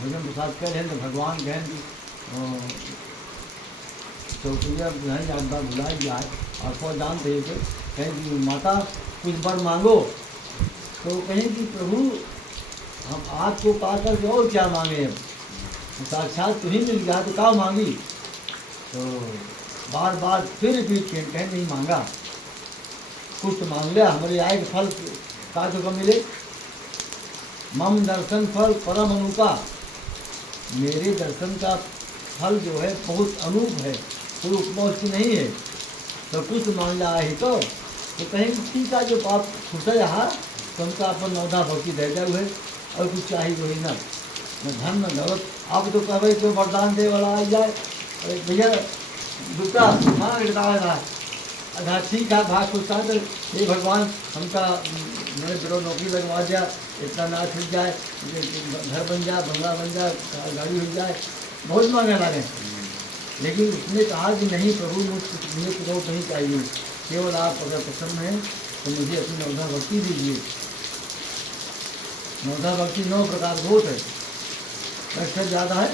भोजन प्रसाद कह रहे हैं तो भगवान कहें कि चौकिया बुझाई जाता बुलाई जाए और फौज जानते थे कहें कि माता कुछ बर मांगो, तो कहें कि प्रभु हम आपको पा करके और क्या मांगे, साक्षात तो ही मिल गया तो क्या मांगी। तो बार बार फिर रिपीट कहें नहीं मांगा, कुछ तो मांग लिया, हमारे आए के फल का जो मिले। मम दर्शन फल परम अनूपा, मेरे दर्शन का फल जो है बहुत अनूप है, कोई उपमा उसकी नहीं है। तो कुछ मांग लिया ही तो कहें ठीक है जो आप खुश है यहाँ तो हमका अपन नौधा भक्ति दे जाए हुए और कुछ चाहिए वही न धन न दौलत। आप तो कहे जो वरदान दे वाला आ जाए, अरे भैया दूसरा हाँ रहा अच्छा ठीक है भाग सोचता है ये भगवान हमका मेरे बिरो नौकरी लगवा दिया, इतना नाच हो जाए, घर बन जाए, बंगला बन जाए, गाड़ी हो जाए, बहुत मांगने लगे। लेकिन उसने कहा कि नहीं प्रभु मुझे तो बहुत नहीं चाहिए, केवल आप अगर पसंद हैं तो मुझे अपनी नौधा भक्ति दीजिए। नौधा भक्ति 9 प्रकार बहुत है, अक्षर ज़्यादा है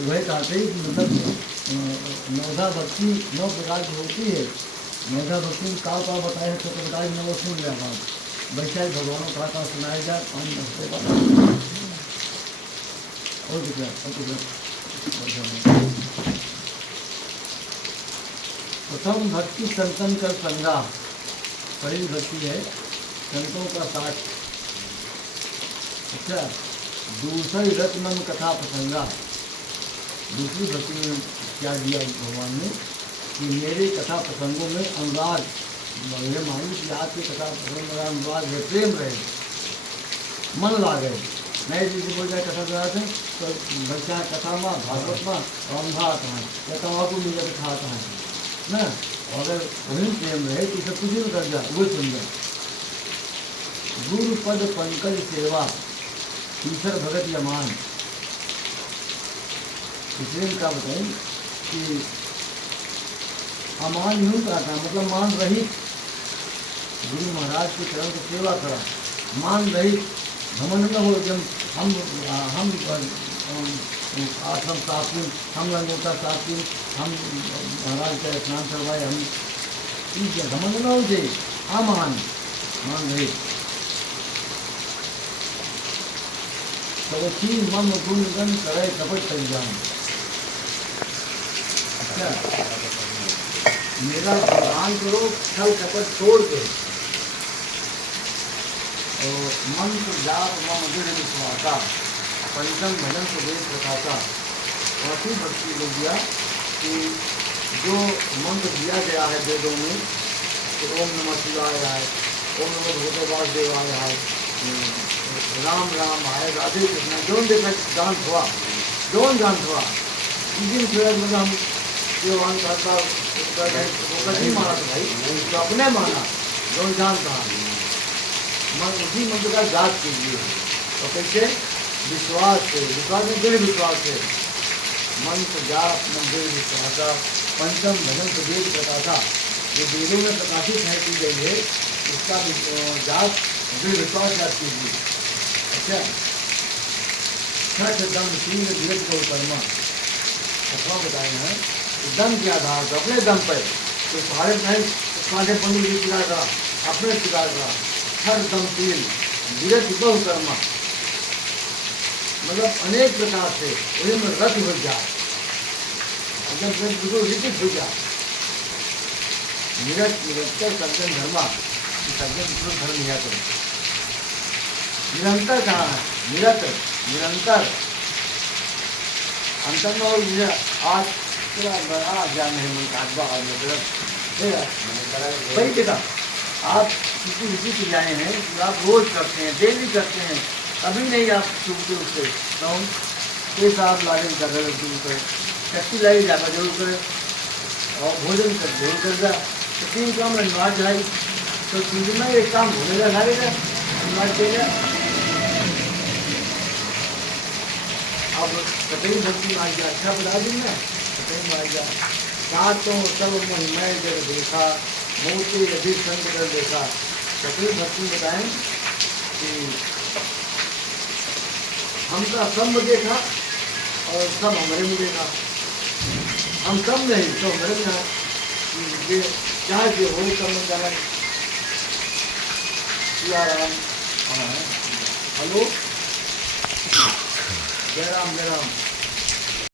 वह कहते हैं कि मतलब नौधा भक्ति 9 प्रकार की होती है। नौधा भक्ति में का बताया है तो बताए न वो सुन लिया बात वैशाख भगवानों का सुनाया जाए 5 हफ्ते बाद और कुछ प्रथम भक्ति संतन कर संगा, पहली भक्ति है संतों का साथ। अच्छा दूसरी रत्नम कथा प्रसंगा, दूसरी भक्ति में क्या दिया भगवान ने कि मेरे कथा प्रसंगों में अनुराग, मेरे मानू की आपकी कथा प्रसंग में अनुराग है, प्रेम रहे, मन लागे। नए जी बोल जाए कथा कराते तो बच्चा कथा में भागवत में रामभात हैं या तमाकू मिल खाते हैं ना, अगर वही प्रेम रहे तो सब कुछ भी कर जाए वो सुंदर। गुरु पद पंकज सेवा ईश्वर भगत यमान, इसलिए क्या बताएं कि अमान यूँ कराता मतलब मान रहित, गुरु महाराज के चरण की सेवा करा, मान रहित, घमंड न हो जब हम आश्रम साथी, हम लंगोटा साथी, हम महाराज का स्नान करवाए, हम ठीक है घमंड न हो जाए, अमान मान रहित। कवची मम गुणगन करे कपट कल्याण। अच्छा मेरा गुणगान करो छल कपट छोड़ के, और मंत्र जाप मम दृढ़ विश्वासा, पंचम भजन सुदेश प्रकाशा। ऐसी भक्ति को दिया कि जो मंत्र दिया गया है वेदों में कि ओम नमः शिवाय आए, ओम नमः भगवते वासुदेवाय आए, राम राम आए, राधे कृष्ण जोन देखा जान हुआ, जोन जान हुआ जिन फिर मतलब हम जो वन करता वो नहीं माना था भाई, तो अपने माना जोन जान कहा मन उसी मंत्र का जाप कीजिए। तो कैसे विश्वास से, विश्वास में दृढ़ विश्वास से, मंत्र जाप मंदिर विश्वासा, पंचम भजन सुदेश प्रकाशा, जो वेदों में प्रकाशित है की गई है उसका जाप दृढ़ विश्वास जाप कीजिए। अच्छा छठ दम तीन धीरज को कर्मा अथवा बताए हैं दम के आधार पर अपने दम पर, तो सारे नहीं कांधे पंडित जी स्वीकार करा, अपने स्वीकार करा, हर दम तीन धीरज बहु कर्मा, मतलब अनेक प्रकार से उन्हें में रथ हो जाए, जब बिल्कुल रिचित हो जाए। निरंतर सज्जन धर्मा, सज्जन धर्म यह करो। निरंतर कहाँ है, निरंतर निरंतर अंतर में और आज पूरा बड़ा ज्ञान है मन का सही बेटा। आप किसी ऋषि की जाए हैं जो आप रोज करते हैं, डेली करते हैं, कभी नहीं आप चुपते उससे तो साफ लागन कर रहे जरूर करें, शक्ति लाई जाता जरूर करें, और भोजन कर जरूर कर जा। तो 3 काम नमाज लाई तो 3 दिन में 1 काम होने लगा नमाज के लिए। अब कतई भक्ति मार गया, अच्छा बता दिन में कतई मार गया, सातों सब महिमाएं जब देखा, मोती अधिक संग कर देखा। कतई भक्ति बताएं कि हमका सब में देखा और सब हमारे में देखा। हम सब नहीं तो हमारे में आए। ये क्या जो हो सब में जाना। राम हेलो जय राम जय राम।